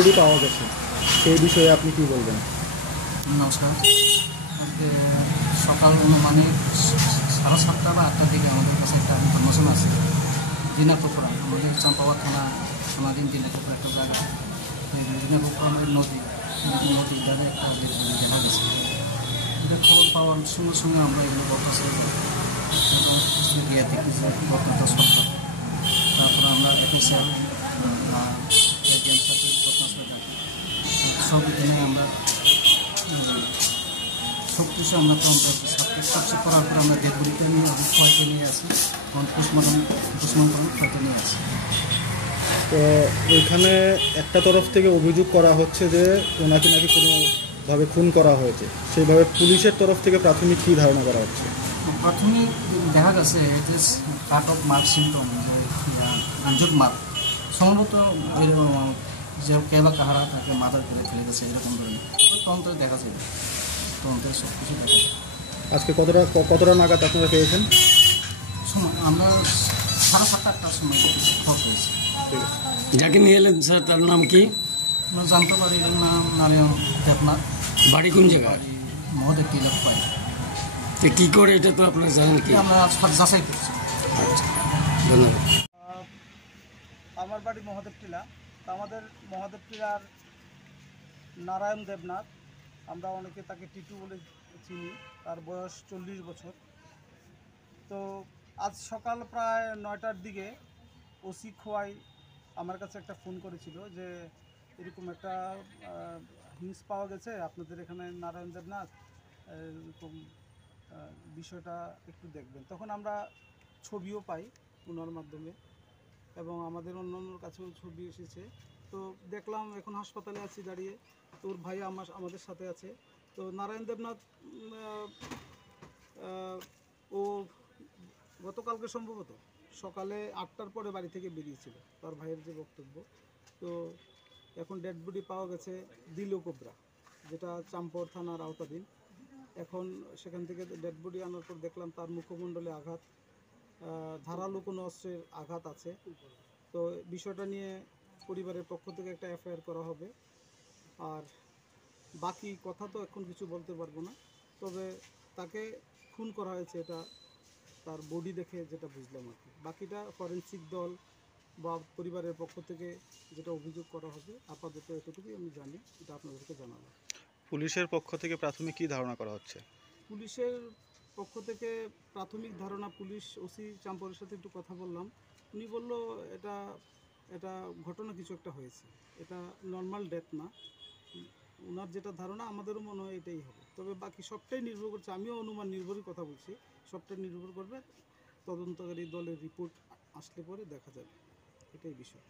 Body পাওয়া গেছে, সেই বিষয়ে আপনি কি বলবেন? নমস্কার। আজকে সকাল মানে 7:30 বা 8টার দিকে আমাদের কাছে একটা ইনফরমেশন আছে দিনাজপুর আমাদের চাম্পাবাদ থানা সোনাদিন দিনাজপুর একটা জায়গা, দিনাজপুর নদীর ধারে একটা দেখা গেছে। এটা খবর পাওয়ার সঙ্গে সঙ্গে আমরা এগুলো বলতেছি গিয়ে দেখি যে ঘটনাটা সত্য। তারপরে আমরা এফএসএল ঘটনাস্থলে ডাকি, সব এখানে আমরা সব কিছু আমরা সবচেয়ে করার পরে আমরা ডেডবডিটা নিয়ে ফয়তে নিয়ে আসি, পোস্টমর্টম ফয়তে নিয়ে আসি। তো এখানে একটা তরফ থেকে অভিযোগ করা হচ্ছে যে ওনাকে নাকি কোনোভাবে খুন করা হয়েছে, সেইভাবে পুলিশের তরফ থেকে প্রাথমিক কী ধারণা করা হচ্ছে? প্রাথমিক দেখা গেছে it is cut off mark symptom, যে আঞ্জুর মার্ক সম্ভবত যে কে বা কাহারা তাকে মাথার করে ফেলে গেছে এরকম ধরনের তদন্তে দেখা যায়, তদন্তে সব কিছু দেখা যায়। আজকে কতটা নাগাদ আপনারা পেয়েছেন? আমরা 7:30-8টার সময় খবর পেয়েছি। যাকে নিয়ে এলেন স্যার তার নাম কি? আমরা জানতে পারি এর নাম নারায়ণ দেবনাথ। বাড়ি কোন জায়গায়? মহোদয় তিলক পাই। তো কী করে এটা তো আপনারা জানেন কি? আমরা যাচাই করছি। আচ্ছা, ধন্যবাদ। আমার বাড়ি মহাদেব টিলা। আমাদের মহাদেব টিলার নারায়ণ দেবনাথ, আমরা অনেকে তাকে টিটু বলে চিনি, তার বয়স 40 বছর। তো আজ সকাল প্রায় 9টার দিকে ওসি খোয়াই আমার কাছে একটা ফোন করেছিল যে এরকম একটা হিংস পাওয়া গেছে আপনাদের এখানে নারায়ণ দেবনাথ, এরকম বিষয়টা একটু দেখবেন। তখন আমরা ছবিও পাই ওনার মাধ্যমে এবং আমাদের অন্যান্যর কাছেও ছবি এসেছে। তো দেখলাম এখন হাসপাতালে আছি দাঁড়িয়ে, তোর ভাই আমাদের সাথে আছে। তো নারায়ণ দেবনাথ ও গতকালকে সম্ভবত সকালে 8টার পরে বাড়ি থেকে বেরিয়েছিল, তার ভাইয়ের যে বক্তব্য। তো এখন ডেড বডি পাওয়া গেছে দিলকোবরা, যেটা চাম্পর থানার আওতাধীন। এখন সেখান থেকে ডেড বডি আনার পর দেখলাম তার মুখমণ্ডলে আঘাত, ধারালো কোনো অস্ত্রের আঘাত আছে। তো বিষয়টা নিয়ে পরিবারের পক্ষ থেকে একটা এফআইআর করা হবে। আর বাকি কথা তো এখন কিছু বলতে পারবো না, তবে তাকে খুন করা হয়েছে এটা তার বডি দেখে যেটা বুঝলাম আর কি। বাকিটা ফরেনসিক দল বা পরিবারের পক্ষ থেকে যেটা অভিযোগ করা হবে, আপাতত এতটুকুই আমি জানি, এটা আপনাদেরকে জানালাম। পুলিশের পক্ষ থেকে প্রাথমিক কী ধারণা করা হচ্ছে? পুলিশের পক্ষ থেকে প্রাথমিক ধারণা, পুলিশ ওসি চাম্পরের সাথে একটু কথা বললাম, উনি বলল এটা ঘটনা কিছু একটা হয়েছে, এটা নর্মাল ডেথ না। ওনার যেটা ধারণা আমাদেরও মনে হয় এটাই হবে, তবে বাকি সবটাই নির্ভর করছে, আমিও অনুমান নির্ভরই কথা বলছি, সবটাই নির্ভর করবে তদন্তকারী দলের রিপোর্ট আসলে পরে দেখা যাবে, এটাই বিষয়।